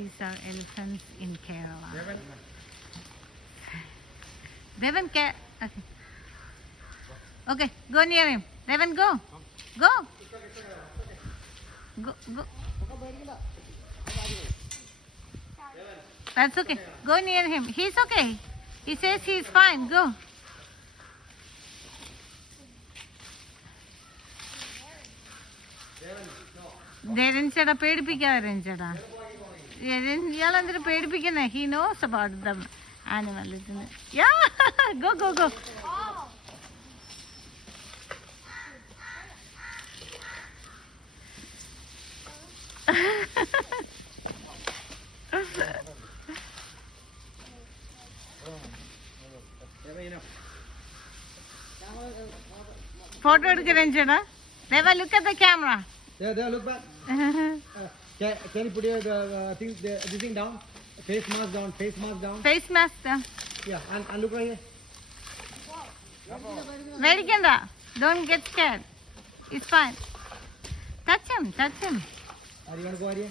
These are elephants in Kerala. Devan, okay. Okay, go near him. Devan, go. Go. Go. That's okay. Go near him. He's okay. He says he's fine. Go. Renchada pedipikada Renchada. Yalandra pedipikana. He knows about the animal, isn't it? Yeah. Go. Photo Renchada. Deva, look at the camera. There, look back. Can you put this thing down? Face mask down. Face mask down. Yeah, and look right here. Medikanda. Don't get scared. It's fine. Touch him. Are you going to go out here?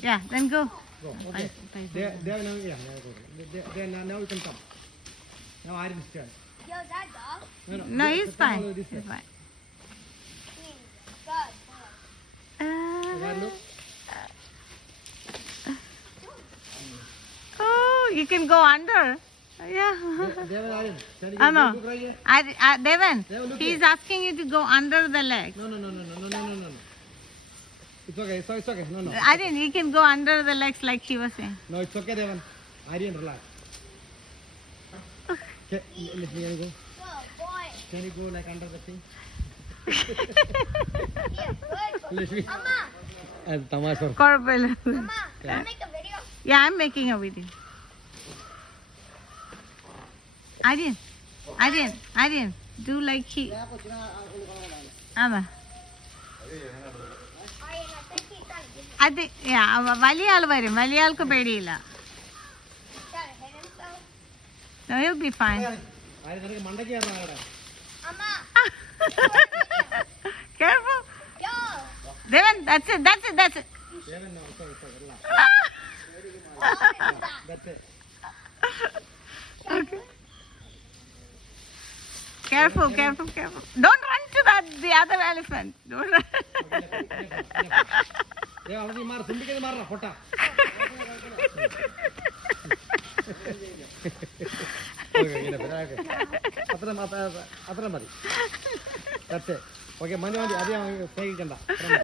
Yeah, then go. Go, okay. There now, yeah, now you can come. Now I didn't stand. Yo, that dog? No, he's fine. This He's way. fine. God. Look. Oh, you can go under. Yeah. Devan, Aryan, can you No. look right here? Devan, Devan, look he's here. asking you to go under the legs. No. It's okay. It's okay. No. Aryan, you can go under the legs like he was saying. No, it's okay, Devan. Aryan, relax. Can you go? Oh, boy. Can you go like under the thing? Yeah, good. Listen. Mama, And Tamasha. Corbel. Mama, Yeah. can I make a video? Yeah, I'm making a video. Aryan, do like he. Ama. അത് വലിയ ആൾ വരും വലിയ ആൾക്ക് പേടിയില്ല. No, he'll be fine. Mama, Careful. yo. Devan, that's it. Devan, no, it's okay. That's it. Okay. Careful. Don't run to the other elephant. Don't run. Yeah, already mar. Tumbike marra phota. Okay, okay. Atra madi. That's it. Okay, mandi adi fake kanda.